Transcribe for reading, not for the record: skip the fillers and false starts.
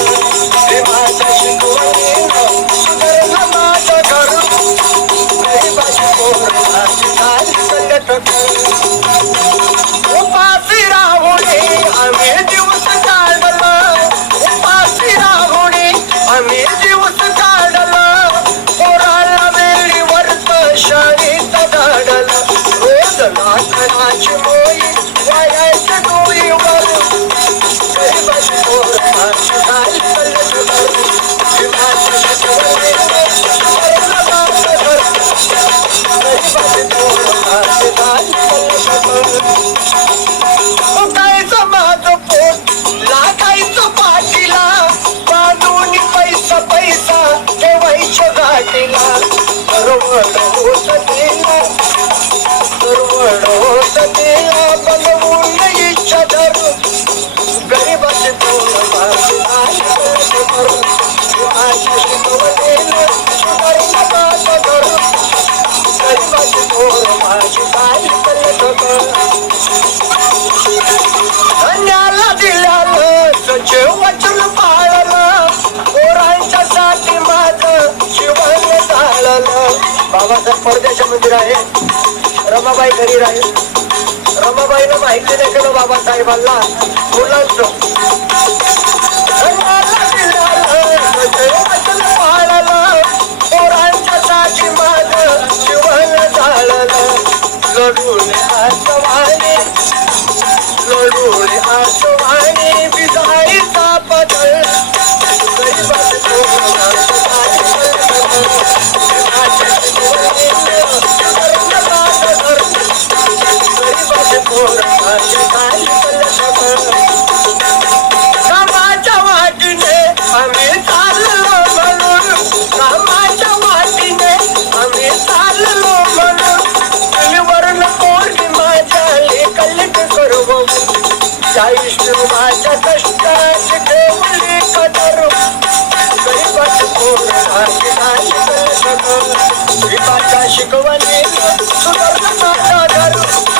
माझ्या शिकवणीनं सुधारलं माझं घर गरिबाची पोरं माझी झाली कल्लटक उपाशी राहुणे आम्ही दिवस काढलं उपाशी राहुणे आम्ही दिवस काढलं पोराला वेळीवरच शाळेत धाडलं रोज लाकडाची मोई वायाच्या डोईवर गरिबाची पोरं माझी झाली कल्लटक माझ्या शिकवणीनं सुधारलं माझं घर गरिबाची पोरं माझी झाली कल्लटक उठायचं माझं पोट लागायचं पाठीला बांधून पैसा पैसा ठेवायच्या गाठीला सरवड होत गेला सरवड होत गेला बनवून इच्छा धरून गरिबाचे पोरं माझी झाली कल्लटक माझ्या शिकवणीनं सुधारलं माझं घर गरिबाचे पोरं माझी झाली कल्लटक धन्याला दिल्यालं सचे वचन पाळलं पोरांच्यासाठी माझं जीवन जाळलं बाबासाहेब परदेशा मंदिर आहे रमाबाई घरी राहील रमाबाईला माहिती नाही केलं बाबासाहेबांना मुलांचं धन्याला दिल्यालं सचे वचन पाळलं पोरांच्यासाठी माझं जीवन जाळलं लढून आसवाने लढून आसवाने विजाईचा पदर गरिबाचे पोरं माझी झाली कल्लटक माझ्या शिकवणीनं सुधारलं माझं घर गरिबाचे पोरं माझी झाली कल्लटक कामाच्या वाटीने आम्ही चाललो म्हणून कामाच्या वाटीने आम्ही चाललो म्हणून चुलीवरनं पोरगी माझ्या लेकल्लीट करवून 40 माझ्या कष्टाची ठेवली कदर गरिबाची पोरं माझी झाली कल्लटक गरिबाच्या शिकवणीनं सुधारलं माझं घर